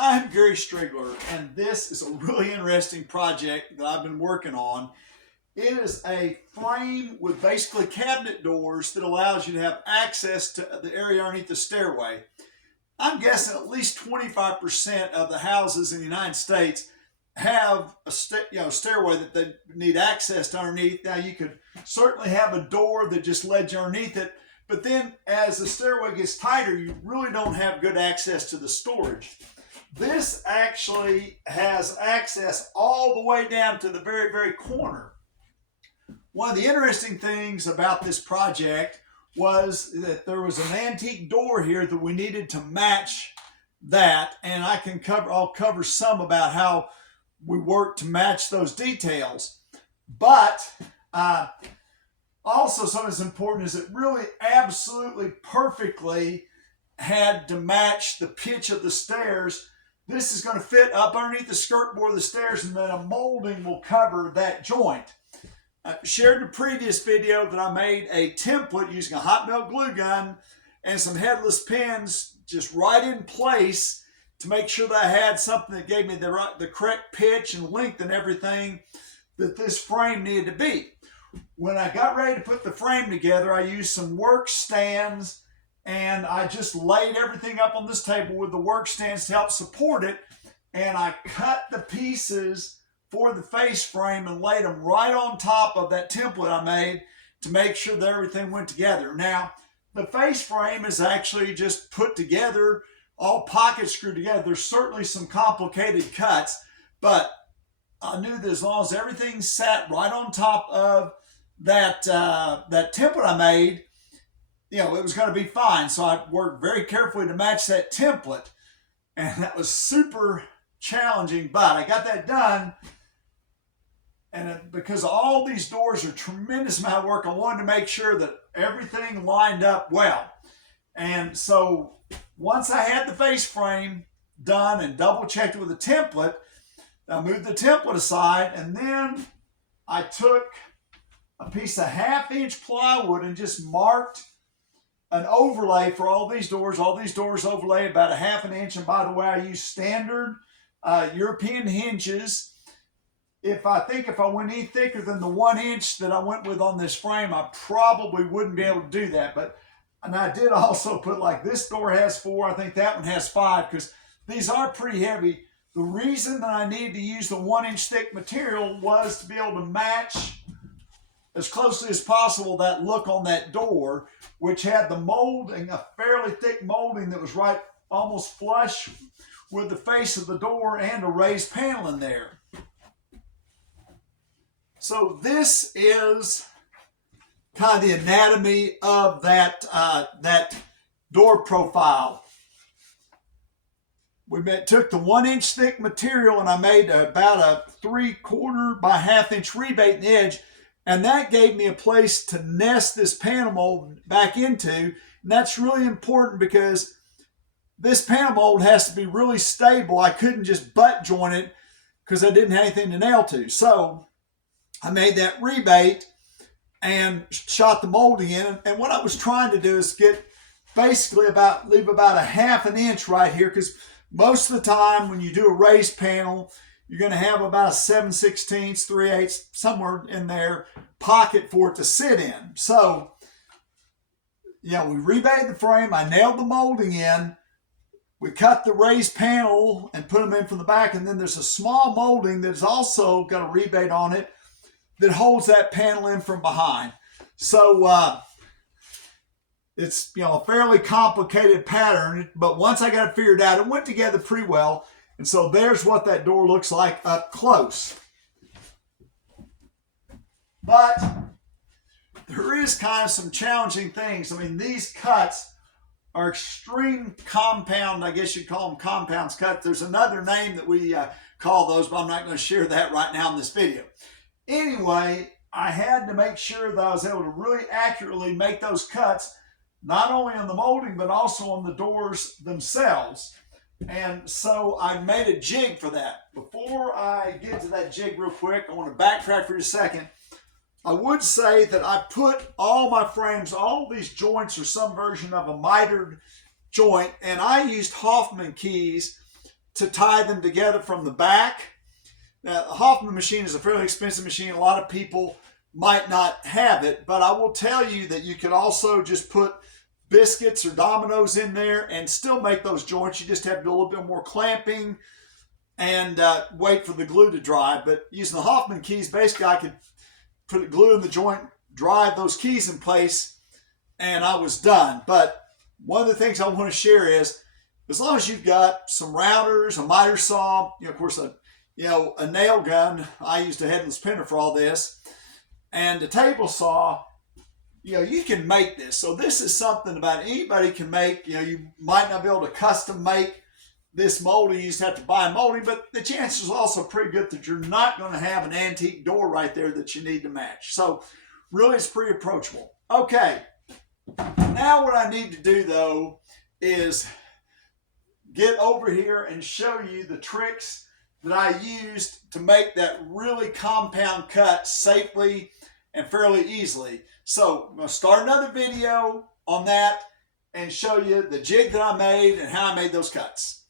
I'm Gary Strigler, and this is a really interesting project that I've been working on. It is a frame with basically cabinet doors that allows you to have access to the area underneath the stairway. I'm guessing at least 25% of the houses in the United States have a stairway that they need access to underneath. Now, you could certainly have a door that just led you underneath it, but then as the stairway gets tighter, you really don't have good access to the storage. This actually has access all the way down to the very, very corner. One of the interesting things about this project was that there was an antique door here that we needed to match that, and I'll cover some about how we worked to match those details. But also something that's important is it really absolutely perfectly had to match the pitch of the stairs. This is going to fit up underneath the skirt board of the stairs, and then a molding will cover that joint. I shared in a previous video that I made a template using a hot melt glue gun and some headless pins just right in place to make sure that I had something that gave me the correct pitch and length and everything that this frame needed to be. When I got ready to put the frame together, I used some work stands, and I just laid everything up on this table with the work stands to help support it, and I cut the pieces for the face frame and laid them right on top of that template I made to make sure that everything went together. Now, the face frame is actually just put together, all pockets screwed together. There's certainly some complicated cuts, but I knew that as long as everything sat right on top of that template I made, it was going to be fine. So I worked very carefully to match that template, and that was super challenging, but I got that done. And because all these doors are a tremendous amount of work, I wanted to make sure that everything lined up well. And so once I had the face frame done and double checked it with the template, I moved the template aside, and then I took a piece of 1/2-inch plywood and just marked an overlay for all these doors. All these doors overlay about 1/2 inch. And by the way, I use standard European hinges. If I went any thicker than the 1 inch that I went with on this frame, I probably wouldn't be able to do that. And I did also put, like, this door has 4, I think that one has 5, because these are pretty heavy. The reason that I needed to use the 1 inch thick material was to be able to match as closely as possible that look on that door, which had the molding, a fairly thick molding that was right almost flush with the face of the door and a raised panel in there. So this is kind of the anatomy of that door profile. Took the 1 inch thick material, and I made about a 3/4 by 1/2 inch rebate in the edge, and that gave me a place to nest this panel mold back into. And that's really important because this panel mold has to be really stable. I couldn't just butt joint it because I didn't have anything to nail to. So I made that rebate and shot the molding in. And what I was trying to do is get basically leave about a 1/2 inch right here, because most of the time when you do a raised panel, you're going to have about a 7/16, 3/8, somewhere in there pocket for it to sit in. So, we rebated the frame. I nailed the molding in. We cut the raised panel and put them in from the back. And then there's a small molding that's also got a rebate on it that holds that panel in from behind. So it's a fairly complicated pattern, but once I got it figured out, it went together pretty well. And so there's what that door looks like up close. But there is kind of some challenging things. I mean, these cuts are extreme compound, I guess you'd call them compounds cut. There's another name that we call those, but I'm not going to share that right now in this video. Anyway, I had to make sure that I was able to really accurately make those cuts, not only on the molding, but also on the doors themselves. And so I made a jig for that. Before I get to that jig real quick, I want to backtrack for just a second. I would say that I put all my frames, all these joints are some version of a mitered joint, and I used Hoffman keys to tie them together from the back. Now, the Hoffman machine is a fairly expensive machine. A lot of people might not have it, but I will tell you that you could also just put biscuits or dominoes in there and still make those joints. You just have to do a little bit more clamping and wait for the glue to dry. But using the Hoffman keys, basically I could put a glue in the joint, drive those keys in place, and I was done. But one of the things I want to share is, as long as you've got some routers, a miter saw, of course, a nail gun. I used a headless printer for all this, and a table saw. You can make this. So this is something about anybody can make. You might not be able to custom make this molding. You just have to buy a molding, but the chances are also pretty good that you're not going to have an antique door right there that you need to match. So really, it's pretty approachable. Okay, now what I need to do though is get over here and show you the tricks that I used to make that really compound cut safely and fairly easily. So I'm going to start another video on that and show you the jig that I made and how I made those cuts.